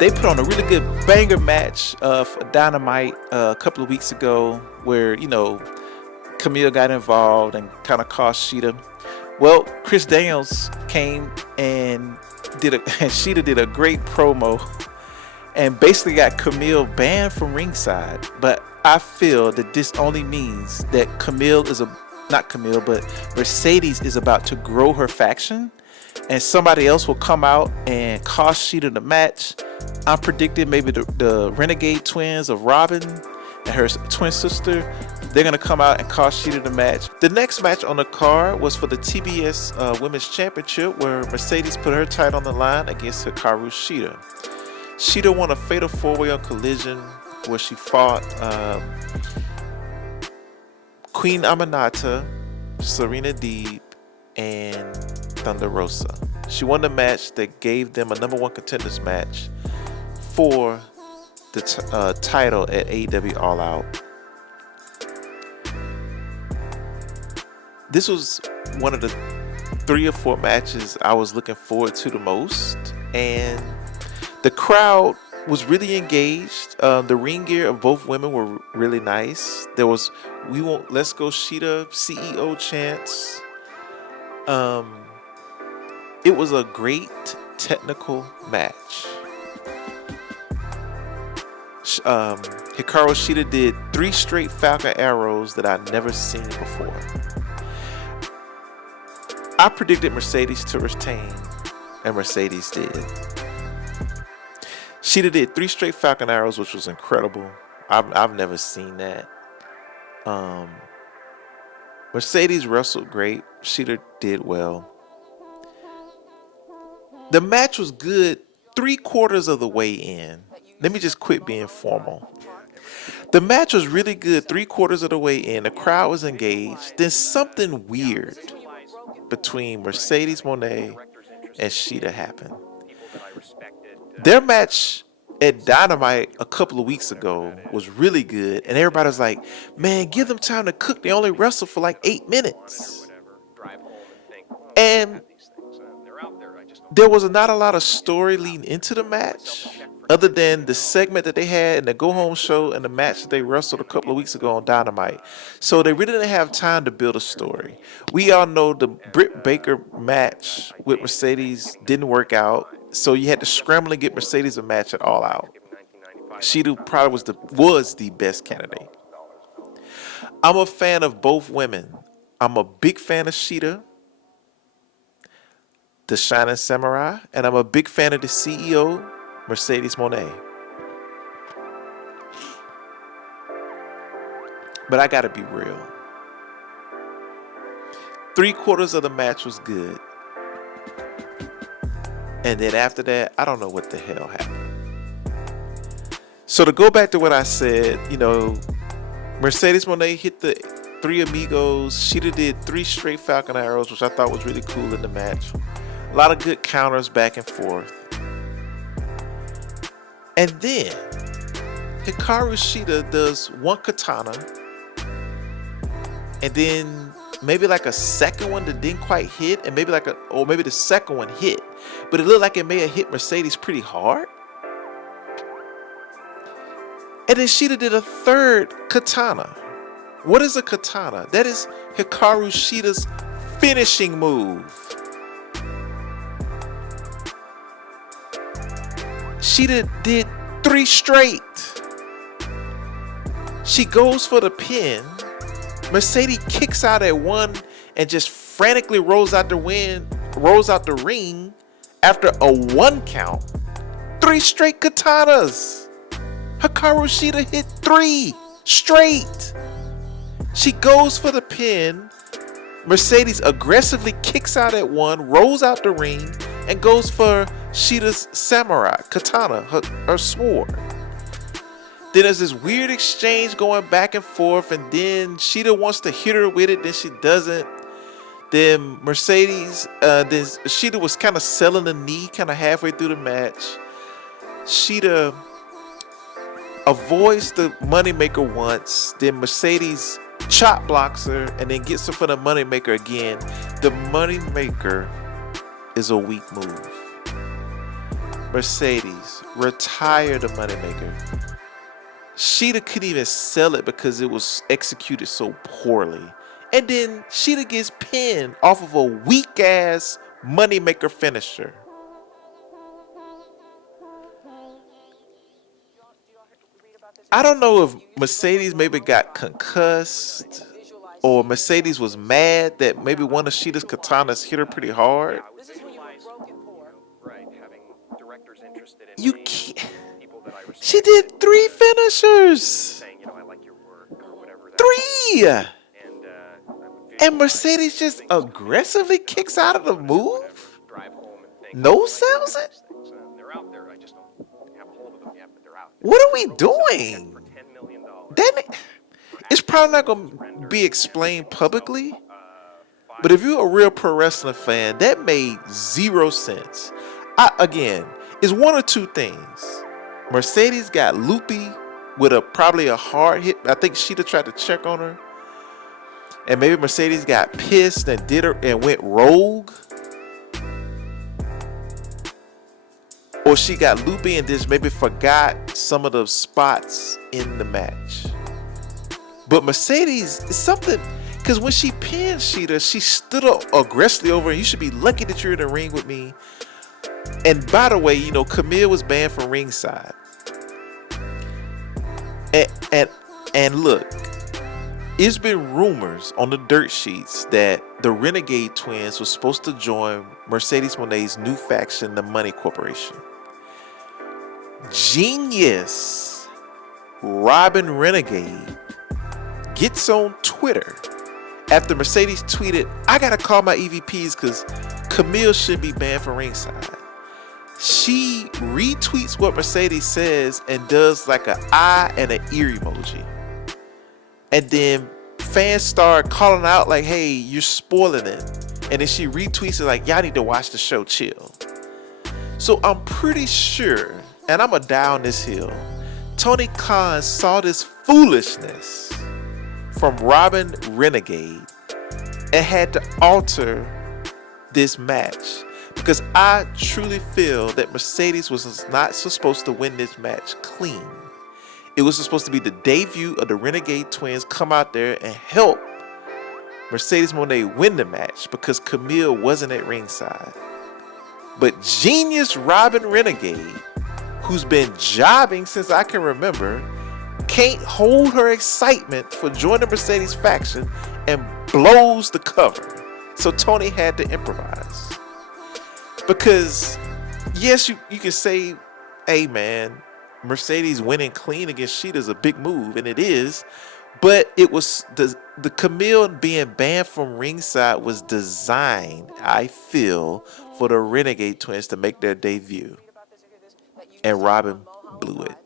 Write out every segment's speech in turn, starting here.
They put on a really good banger match for Dynamite a couple of weeks ago where, Camille got involved and kind of cost Shida. Well, Chris Daniels came and and Shida did a great promo and basically got Camille banned from ringside. But I feel that this only means that Mercedes is about to grow her faction and somebody else will come out and cost Shida the match. I'm predicting maybe the Renegade twins of Robin and her twin sister, they're going to come out and cost Shida the match. The next match on the card was for the TBS Women's Championship, where Mercedes put her title on the line against Hikaru Shida. Shida won a fatal 4-way on Collision where she fought Queen Aminata, Serena Deeb, and Thunder Rosa. She won the match that gave them a number one contenders match for the title at AEW All Out. This was one of the 3 or 4 matches I was looking forward to the most, and the crowd was really engaged. The ring gear of both women were really nice. There was "Let's Go Shida" CEO chants. It was a great technical match. Hikaru Shida did 3 straight Falcon Arrows that I'd never seen before. I predicted Mercedes to retain, and Mercedes did. Shida did 3 straight Falcon Arrows, which was incredible. I've never seen that. Mercedes wrestled great. Shida did well. The match was good 3/4 of the way in. Let me just quit being formal. The match was really good 3/4 of the way in. The crowd was engaged. Then something weird between Mercedes Moné and Shida happened. Their match at Dynamite a couple of weeks ago was really good, and everybody was like, man, give them time to cook. They only wrestled for like 8 minutes. And there was not a lot of story leading into the match other than the segment that they had in the Go Home show and the match that they wrestled a couple of weeks ago on Dynamite. So they really didn't have time to build a story. We all know the Britt Baker match with Mercedes didn't work out, so you had to scramble and get Mercedes a match at All Out. Shida probably was the best candidate. I'm a fan of both women. I'm a big fan of Shida, the Shining Samurai, and I'm a big fan of the CEO, Mercedes Moné. But I gotta be real. 3/4 of the match was good. And then after that, I don't know what the hell happened. So to go back to what I said, Mercedes Moné hit the 3 amigos. Shida did 3 straight Falcon Arrows, which I thought was really cool in the match. A lot of good counters back and forth. And then Hikaru Shida does 1 katana, and then maybe like a second one that didn't quite hit, and maybe the second one hit, but it looked like it may have hit Mercedes pretty hard. And then Shida did a 3rd katana. What is a katana? That is Hikaru Shida's finishing move. Shida did 3 straight. She goes for the pin. Mercedes kicks out at 1 and just frantically rolls out the ring after a 1 count. 3 straight katanas. Hikaru Shida hit 3 straight. She goes for the pin. Mercedes aggressively kicks out at 1, rolls out the ring, and goes for Shida's samurai katana, her sword. Then there's this weird exchange going back and forth, and then Shida wants to hit her with it, then she doesn't. Then Shida was kind of selling the knee kind of halfway through the match. Shida avoids the moneymaker once, then Mercedes chop blocks her and then gets her for the moneymaker again. The moneymaker is a weak move. Mercedes, retire the moneymaker. Shida couldn't even sell it because it was executed so poorly. And then Shida gets pinned off of a weak ass moneymaker finisher. I don't know if Mercedes maybe got concussed or Mercedes was mad that maybe one of Shida's katanas hit her pretty hard. You can't. She did 3 finishers. 3. And Mercedes just aggressively kicks out of the move? No sells it? What are we doing? Then it's probably not going to be explained publicly. But if you're a real pro wrestling fan, that made 0 sense. Again, it's one or two things. Mercedes got loopy with probably a hard hit. I think Shida tried to check on her. And maybe Mercedes got pissed and went rogue. Or she got loopy and just maybe forgot some of the spots in the match. But Mercedes is something, because when she pinned Shida, she stood up aggressively over, and you should be lucky that you're in the ring with me. And by the way, Camille was banned from ringside. And look, it's been rumors on the dirt sheets that the Renegade twins were supposed to join Mercedes Moné's new faction, the Money Corporation. Genius Robin Renegade gets on Twitter after Mercedes tweeted, "I gotta call my EVPs because Camille should be banned from ringside." She retweets what Mercedes says and does like an eye and an ear emoji. And then fans start calling out like, "Hey, you're spoiling it." And then she retweets it like, "Y'all need to watch the show, chill." So I'm pretty sure, and I'm going to die on this hill, Tony Khan saw this foolishness from Robin Renegade and had to alter this match. Because I truly feel that Mercedes was not supposed to win this match clean. It was supposed to be the debut of the Renegade twins come out there and help Mercedes Moné win the match because Camille wasn't at ringside. But genius Robin Renegade, who's been jobbing since I can remember, can't hold her excitement for joining Mercedes faction and blows the cover. So Tony had to improvise. Because, yes, you can say, "Hey, man, Mercedes winning clean against Shida is a big move," and it is. But it was the Camille being banned from ringside was designed, I feel, for the Renegade twins to make their debut. And Robin blew it.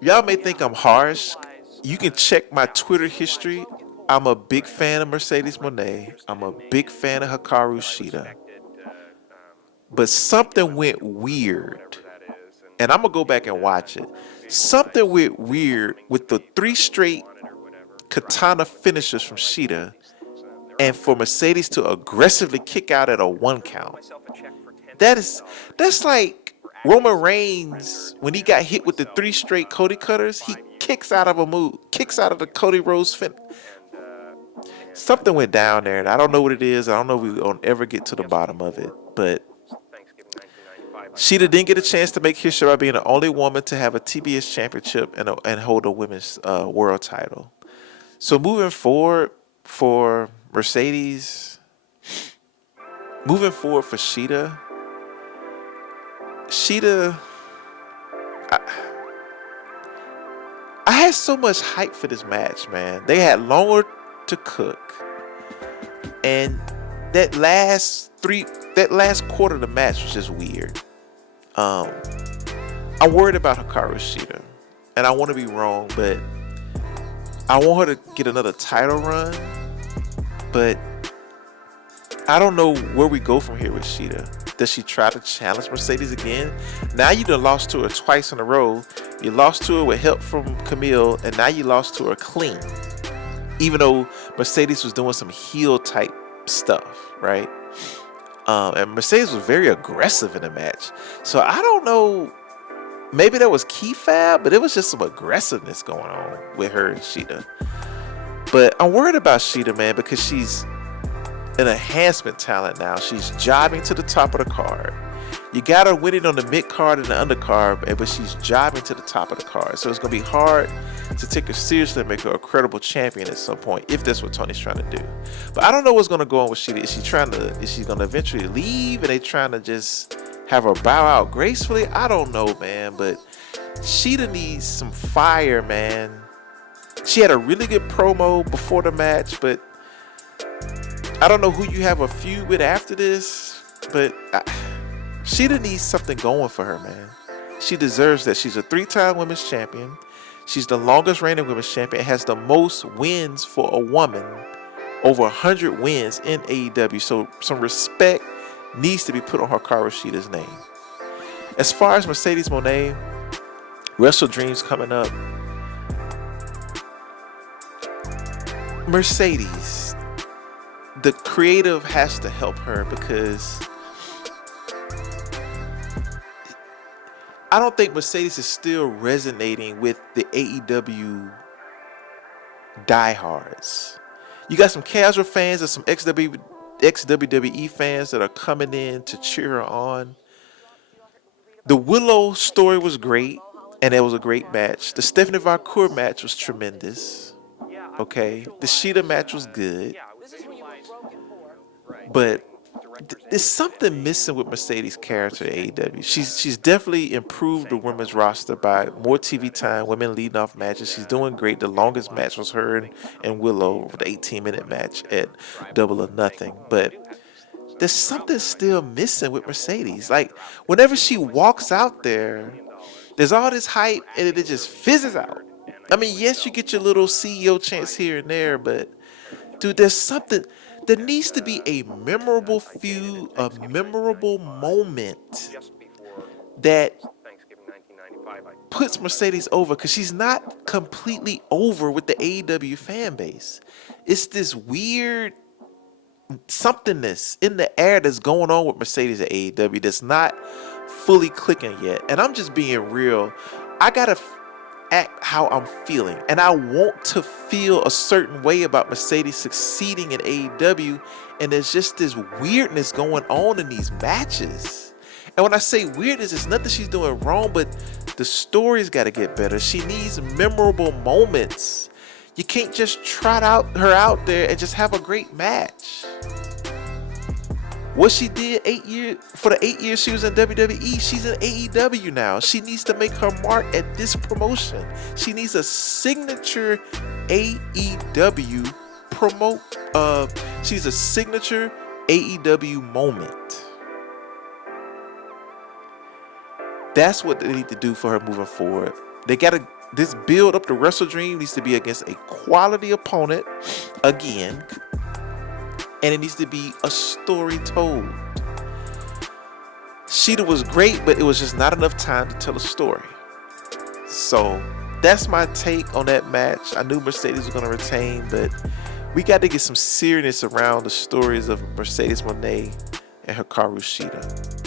Y'all may think I'm harsh. You can check my Twitter history. I'm a big fan of Mercedes Moné. I'm a big fan of Hikaru Shida. But something went weird. And I'm going to go back and watch it. Something went weird with the 3 straight katana finishers from Shida and for Mercedes to aggressively kick out at a 1 count. That's like Roman Reigns when he got hit with the 3 straight Cody cutters. He kicks out of the Cody Rhodes fin. Something went down there, and I don't know what it is. I don't know if we're going to ever get to the bottom of it. But Shida didn't get a chance to make history by being the only woman to have a TBS Championship and hold a women's world title. So moving forward for Mercedes, moving forward for Shida, I had so much hype for this match, man. They had longer to cook, and that last quarter of the match was just weird. I'm worried about Hikaru Shida, and I want to be wrong, but I want her to get another title run, but I don't know where we go from here with Shida. Does she try to challenge Mercedes again? Now you done lost to her twice in a row. You lost to her with help from Camille, and now you lost to her clean. Even though Mercedes was doing some heel type stuff, right? And Mercedes was very aggressive in the match. So I don't know. Maybe that was key fab, but it was just some aggressiveness going on with her and Shida. But I'm worried about Shida, man, because she's an enhancement talent now. She's jobbing to the top of the card. You got her winning on the mid card and the undercard, but she's jobbing to the top of the card. So it's going to be hard to take her seriously and make her a credible champion at some point, if that's what Tony's trying to do. But I don't know what's going to go on with Shida. Is she going to eventually leave? And they trying to just have her bow out gracefully? I don't know, man. But Shida needs some fire, man. She had a really good promo before the match, but I don't know who you have a feud with after this, but Shida needs something going for her, man. She deserves that. She's a 3-time women's champion. She's the longest reigning women's champion. Has the most wins for a woman, over 100 wins in AEW. So some respect needs to be put on Hikaru Shida's name. As far as Mercedes Mone, Wrestle Dreams coming up. Mercedes, the creative has to help her, because I don't think Mercedes is still resonating with the AEW diehards. You got some casual fans and some ex-WWE fans that are coming in to cheer her on. The Willow story was great, and it was a great match. The Stephanie Valcourt match was tremendous. Okay, the Shida match was good, but there's something missing with Mercedes' character at AEW. She's definitely improved the women's roster by more TV time, women leading off matches. She's doing great. The longest match was her and Willow, the 18-minute match at Double or Nothing. But there's something still missing with Mercedes. Like, whenever she walks out there, there's all this hype and it just fizzes out. I mean, yes, you get your little CEO chance here and there, but dude, there's something. There needs to be a memorable feud, a memorable moment that puts Mercedes over, because she's not completely over with the AEW fan base. It's this weird somethingness in the air that's going on with Mercedes at AEW that's not fully clicking yet. And I'm just being real. I gotta act how I'm feeling, and I want to feel a certain way about Mercedes succeeding in AEW, and there's just this weirdness going on in these matches. And when I say weirdness, it's nothing she's doing wrong, but the story's got to get better. She needs memorable moments. You can't just trot her out there and just have a great match. What she did 8 years, for the 8 years she was in WWE, she's in AEW now. She needs to make her mark at this promotion. She needs a signature AEW she's a signature AEW moment. That's what they need to do for her moving forward. They gotta, this build up the Wrestle Dream needs to be against a quality opponent again. And it needs to be a story told. Shida was great, but it was just not enough time to tell a story. So that's my take on that match. I knew Mercedes was going to retain, but we got to get some seriousness around the stories of Mercedes Mone and Hikaru Shida.